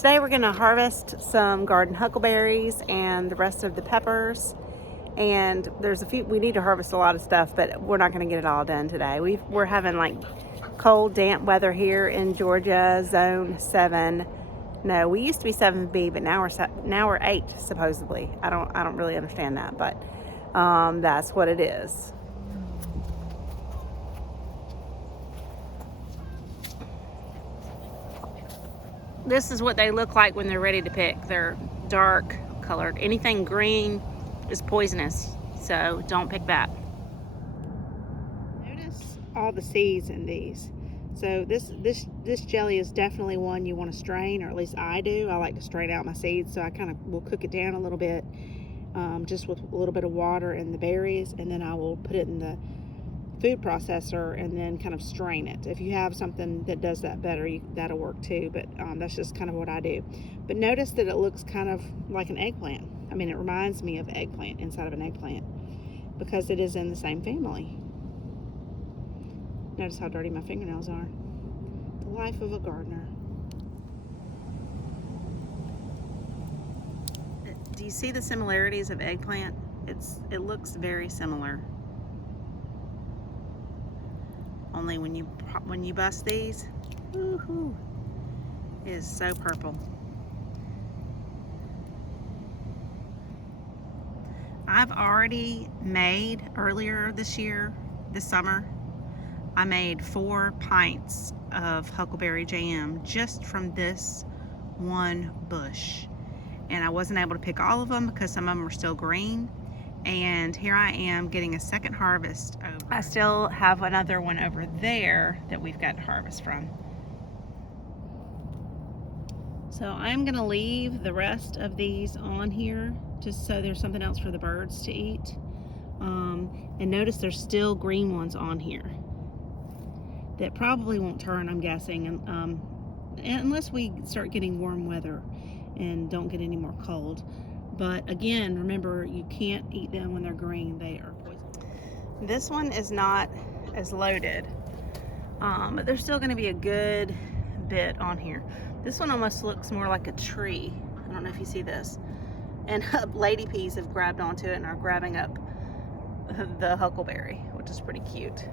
Today we're going to harvest some garden huckleberries and the rest of the peppers. And there's a few, we need to harvest a lot of stuff, but we're not going to get it all done today. We're having like cold, damp weather here in Georgia, zone 7. No, we used to be 7B, but now we're 8 supposedly. I don't really understand that, but that's what it is. This is what they look like when they're ready to pick. They're dark colored. Anything green is poisonous, so don't pick that. Notice all the seeds in these. So this jelly is definitely one you want to strain, or at least I do. I like to strain out my seeds, so I kind of will cook it down a little bit, just with a little bit of water and the berries, and then I will put it in the food processor and then kind of strain it. If you have something that does that better, that'll work too, but that's just kind of what I do. But notice that it looks kind of like an eggplant. I mean, it reminds me of eggplant inside of an eggplant because it is in the same family. Notice how dirty my fingernails are. The life of a gardener. Do you see the similarities of eggplant? It looks very similar. Only when you bust these, woohoo, it is so purple. I've already made earlier this summer, I made 4 pints of huckleberry jam just from this one bush. And I wasn't able to pick all of them because some of them were still green. And here I am getting a second harvest. I still have another one over there that we've got to harvest from. So I'm gonna leave the rest of these on here just so there's something else for the birds to eat. And notice there's still green ones on here that probably won't turn, I'm guessing, unless we start getting warm weather and don't get any more cold. But again, remember, you can't eat them when they're green. They are poison. This one is not as loaded, but there's still going to be a good bit on here. This one almost looks more like a tree. I don't know if you see this. And lady peas have grabbed onto it and are grabbing up the huckleberry, which is pretty cute.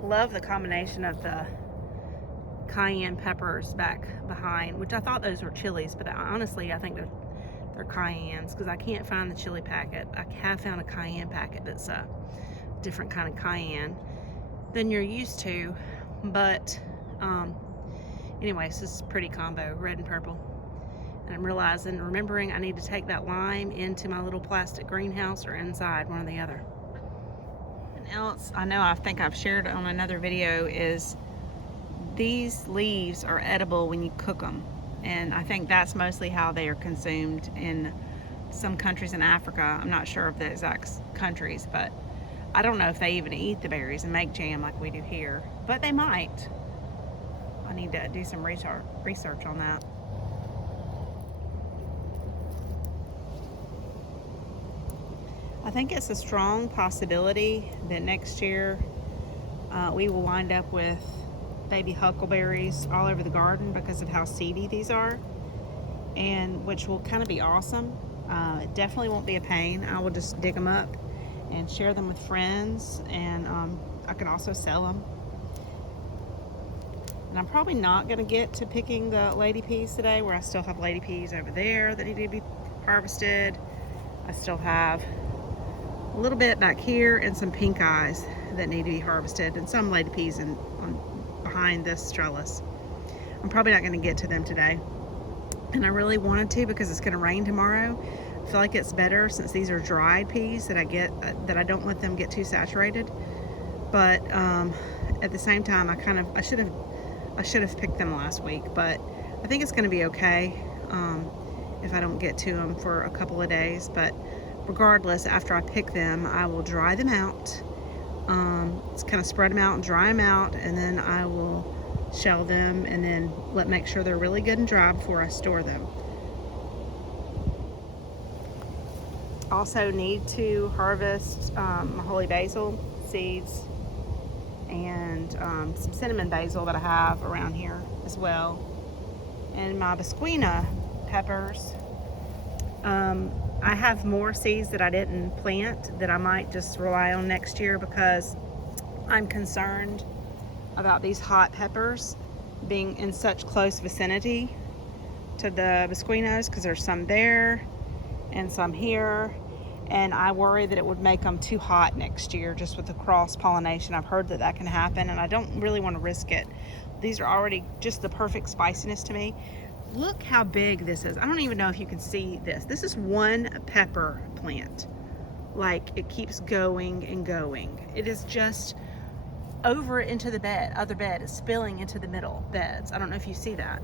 Love the combination of the cayenne peppers back behind, which I thought those were chilies, but honestly, I think they're cayennes because I can't find the chili packet. I have found a cayenne packet that's a different kind of cayenne than you're used to, but anyways, this is a pretty combo, red and purple. And I'm remembering I need to take that lime into my little plastic greenhouse or inside, one or the other. And else I think I've shared on another video is these leaves are edible when you cook them. And I think that's mostly how they are consumed in some countries in Africa. I'm not sure of the exact countries, but I don't know if they even eat the berries and make jam like we do here, but they might. I need to do some research on that. I think it's a strong possibility that next year we will wind up with baby huckleberries all over the garden because of how seedy these are, and which will kind of be awesome. It definitely won't be a pain. I will just dig them up and share them with friends, and I can also sell them. And I'm probably not going to get to picking the lady peas today, where I still have lady peas over there that need to be harvested. I still have a little bit back here and some pink eyes that need to be harvested, and some lady peas behind this trellis. I'm probably not going to get to them today, and I really wanted to because it's going to rain tomorrow. I feel like it's better since these are dried peas that I don't let them get too saturated. But at the same time, I should have picked them last week, but I think it's going to be okay if I don't get to them for a couple of days. But regardless, after I pick them, I will dry them out. Just kind of spread them out and dry them out, and then I will shell them and then make sure they're really good and dry before I store them. Also need to harvest my holy basil seeds and some cinnamon basil that I have around here as well. And my Bisquina peppers, I have more seeds that I didn't plant that I might just rely on next year because I'm concerned about these hot peppers being in such close vicinity to the Bisquinos, because there's some there and some here, and I worry that it would make them too hot next year just with the cross pollination. I've heard that that can happen, and I don't really want to risk it. These are already just the perfect spiciness to me. Look how big this is. I don't even know if you can see this. This is one pepper plant. Like, it keeps going and going. It is just over into the bed, other bed. It's spilling into the middle beds. I don't know if you see that.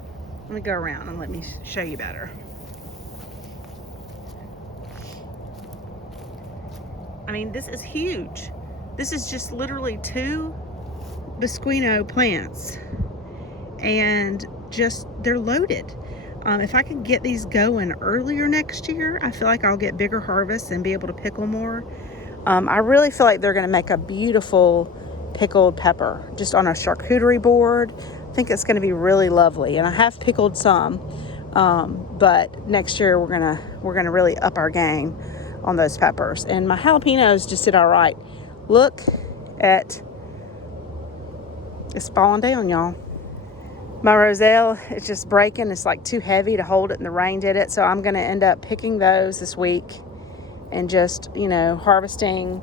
Let me go around and let me show you better. I mean, this is huge. This is just literally 2 Bisquino plants, and just, they're loaded. If I could get these going earlier next year, I feel like I'll get bigger harvests and be able to pickle more. I really feel like they're going to make a beautiful pickled pepper just on a charcuterie board. I think it's going to be really lovely, and I have pickled some, but next year we're gonna really up our game on those peppers. And my jalapenos just did all right. Look at, it's falling down, y'all. My roselle is just breaking. It's like too heavy to hold it, and the rain did it. So I'm going to end up picking those this week and just, harvesting.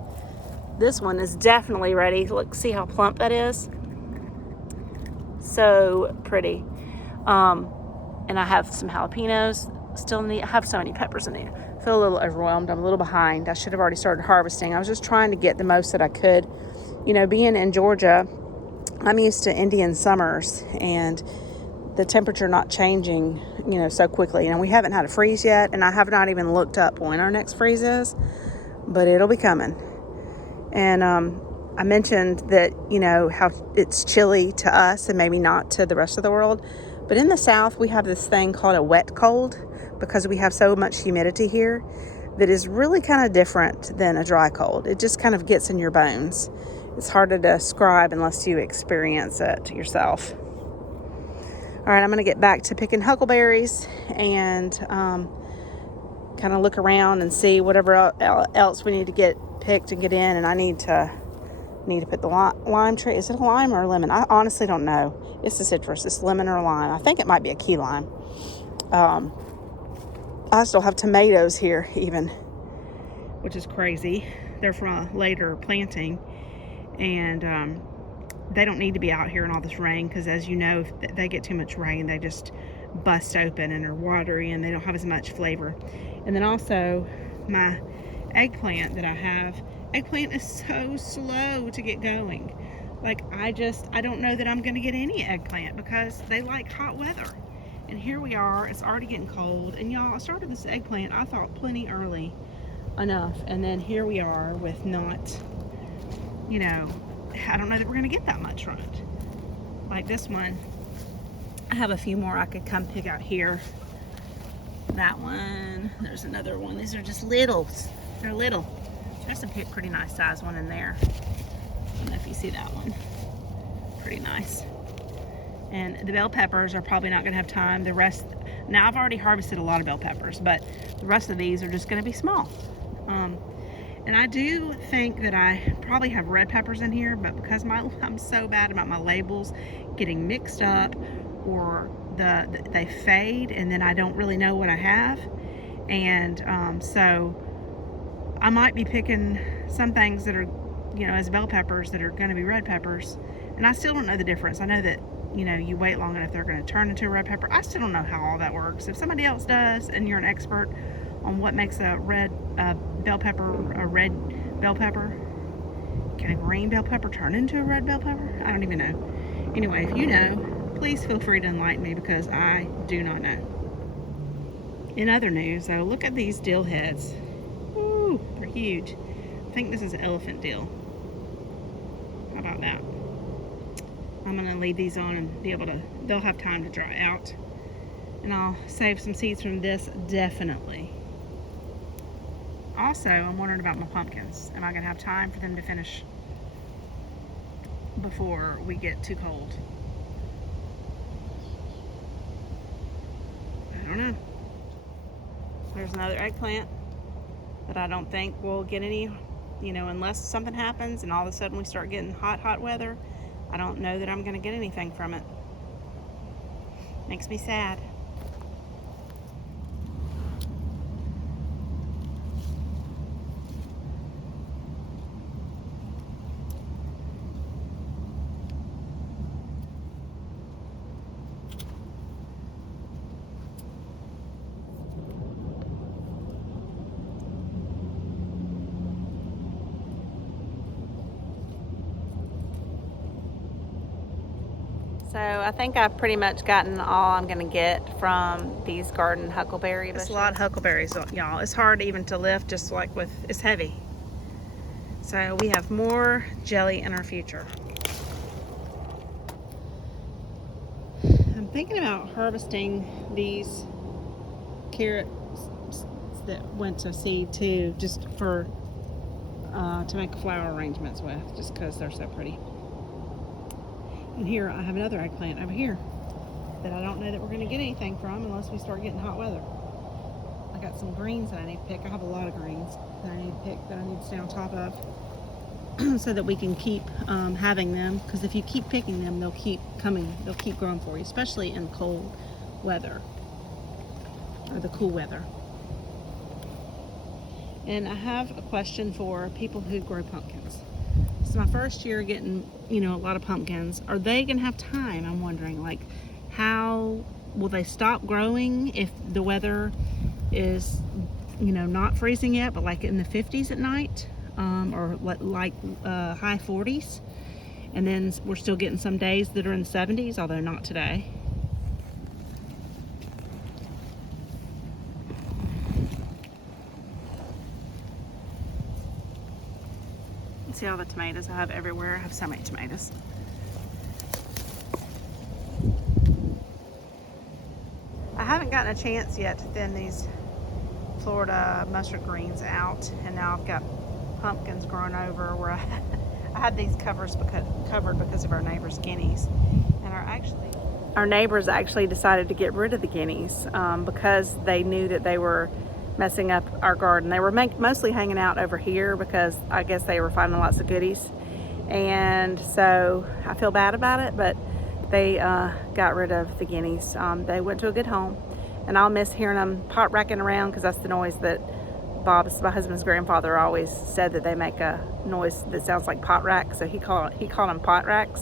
This one is definitely ready. Look, see how plump that is? So pretty. And I have some jalapenos still in the, I have so many peppers in there. I feel a little overwhelmed. I'm a little behind. I should have already started harvesting. I was just trying to get the most that I could. Being in Georgia, I'm used to Indian summers and the temperature not changing, so quickly. We haven't had a freeze yet, and I have not even looked up when our next freeze is, but it'll be coming. And I mentioned that, how it's chilly to us and maybe not to the rest of the world. But in the South, we have this thing called a wet cold because we have so much humidity here that is really kind of different than a dry cold. It just kind of gets in your bones. It's hard to describe unless you experience it yourself. All right, I'm going to get back to picking huckleberries and kind of look around and see whatever else we need to get picked and get in. And I need to put the lime tree. Is it a lime or a lemon? I honestly don't know. It's a citrus. It's lemon or a lime. I think it might be a key lime. I still have tomatoes here even, which is crazy. They're from a later planting, and they don't need to be out here in all this rain, because as you know, if they get too much rain, they just bust open and are watery and they don't have as much flavor. And then also my eggplant that I have, eggplant is so slow to get going. Like, I don't know that I'm going to get any eggplant because they like hot weather. And here we are, it's already getting cold. And y'all, I started this eggplant, I thought, plenty early enough. And then here we are with not, I don't know that we're going to get that much from it. Like this one, I have a few more I could come pick out here. That one, there's another one. These are just littles. They're little. There's a pretty nice size one in there. I don't know if you see that one. Pretty nice. And the bell peppers are probably not going to have time. The rest, now I've already harvested a lot of bell peppers, but the rest of these are just going to be small. And I do think that I probably have red peppers in here, but because I'm so bad about my labels getting mixed up, or they fade and then I don't really know what I have. And so I might be picking some things that are, as bell peppers that are going to be red peppers. And I still don't know the difference. I know that, you wait long enough, they're going to turn into a red pepper. I still don't know how all that works. If somebody else does and you're an expert on what makes a red bell pepper a red bell pepper, can a green bell pepper turn into a red bell pepper? I don't even know. Anyway, if you know, please feel free to enlighten me, because I do not know. In other news, though, look at these dill heads. Ooh, they're huge. I think this is elephant dill. How about that? I'm going to leave these on and they'll have time to dry out. And I'll save some seeds from this, definitely. Also, I'm wondering about my pumpkins. Am I going to have time for them to finish before we get too cold? There's another eggplant that I don't think will get any, unless something happens and all of a sudden we start getting hot weather. I don't know that I'm going to get anything from it. Makes me sad. So I think I've pretty much gotten all I'm gonna get from these garden huckleberry bushes. It's a lot of huckleberries, y'all. It's hard even to lift, just like it's heavy. So we have more jelly in our future. I'm thinking about harvesting these carrots that went to seed too, just for to make flower arrangements with, just because they're so pretty. And here I have another eggplant over here that I don't know that we're going to get anything from unless we start getting hot weather. I got some greens that I need to pick. I have a lot of greens that I need to pick, that I need to stay on top of so that we can keep having them, because if you keep picking them, they'll keep coming, they'll keep growing for you, especially in cold weather, or the cool weather. And I have a question for people who grow pumpkins. It's my first year getting, a lot of pumpkins. Are they gonna have time? I'm wondering, like, how will they stop growing if the weather is, not freezing yet, but like in the 50s at night, or like high 40s, and then we're still getting some days that are in the 70s, although not today. See all the tomatoes I have everywhere. I have so many tomatoes. I haven't gotten a chance yet to thin these Florida mustard greens out, and now I've got pumpkins growing over where I had these covered because of our neighbor's guineas, and our neighbors actually decided to get rid of the guineas because they knew that they were messing up our garden. They were mostly hanging out over here because I guess they were finding lots of goodies, and so I feel bad about it, but they got rid of the guineas. They went to a good home, and I'll miss hearing them pot racking around, because that's the noise that my husband's grandfather, always said that they make a noise that sounds like pot rack, so he called them pot racks.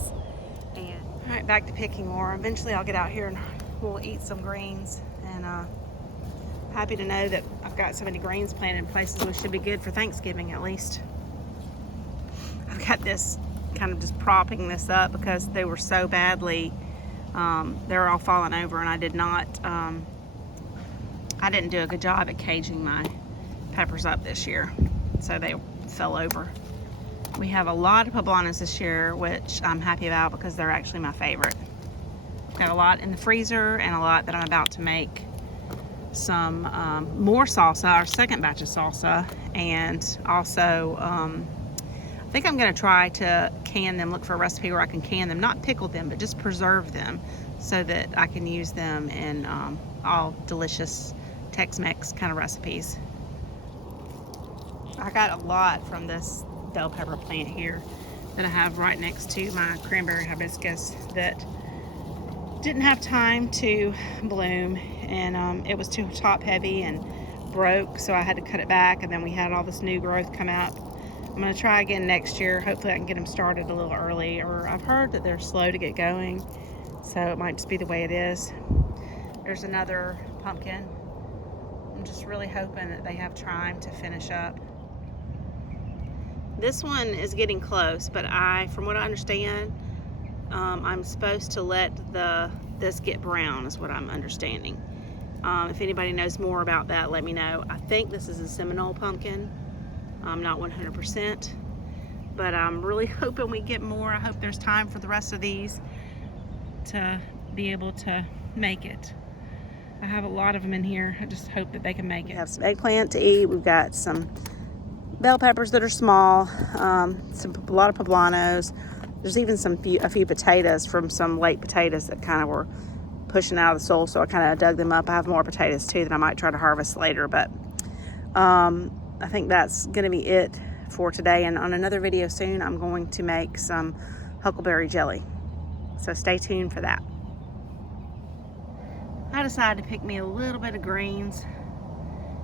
And all right, back to picking more. Eventually I'll get out here and we'll eat some greens, and happy to know that I've got so many greens planted in places we should be good for Thanksgiving at least. I've got this kind of just propping this up because they were so badly, they were all falling over, and I didn't do a good job at caging my peppers up this year, so they fell over. We have a lot of poblanos this year, which I'm happy about because they're actually my favorite. Got a lot in the freezer and a lot that I'm about to make some more salsa, our second batch of salsa, and also I think I'm going to try to can them, look for a recipe where I can can them, not pickle them, but just preserve them so that I can use them in all delicious Tex-Mex kind of recipes. I got a lot from this bell pepper plant here that I have right next to my cranberry hibiscus that didn't have time to bloom, and it was too top heavy and broke, so I had to cut it back, and then we had all this new growth come up. I'm going to try again next year. Hopefully I can get them started a little early, or I've heard that they're slow to get going, so it might just be the way it is. There's another pumpkin. I'm just really hoping that they have time to finish up. This one is getting close, but from what I understand, I'm supposed to let this get brown, is what I'm understanding. If anybody knows more about that, let me know. I think this is a Seminole pumpkin. I'm not 100%, but I'm really hoping we get more. I hope there's time for the rest of these to be able to make it. I have a lot of them in here. I just hope that they can make it. We have some eggplant to eat. We've got some bell peppers that are small, a lot of poblanos. There's even a few potatoes from some late potatoes that kind of were pushing out of the soil, so I kind of dug them up. I have more potatoes too that I might try to harvest later, but I think that's going to be it for today. And on another video soon, I'm going to make some huckleberry jelly. So stay tuned for that. I decided to pick me a little bit of greens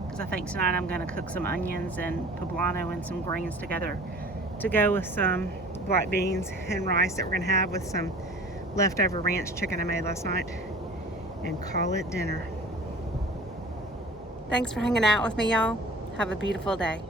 because I think tonight I'm going to cook some onions and poblano and some greens together to go with some black beans and rice that we're going to have with some leftover ranch chicken I made last night, and call it dinner. Thanks for hanging out with me, y'all. Have a beautiful day.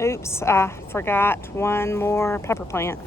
Oops, I forgot one more pepper plant.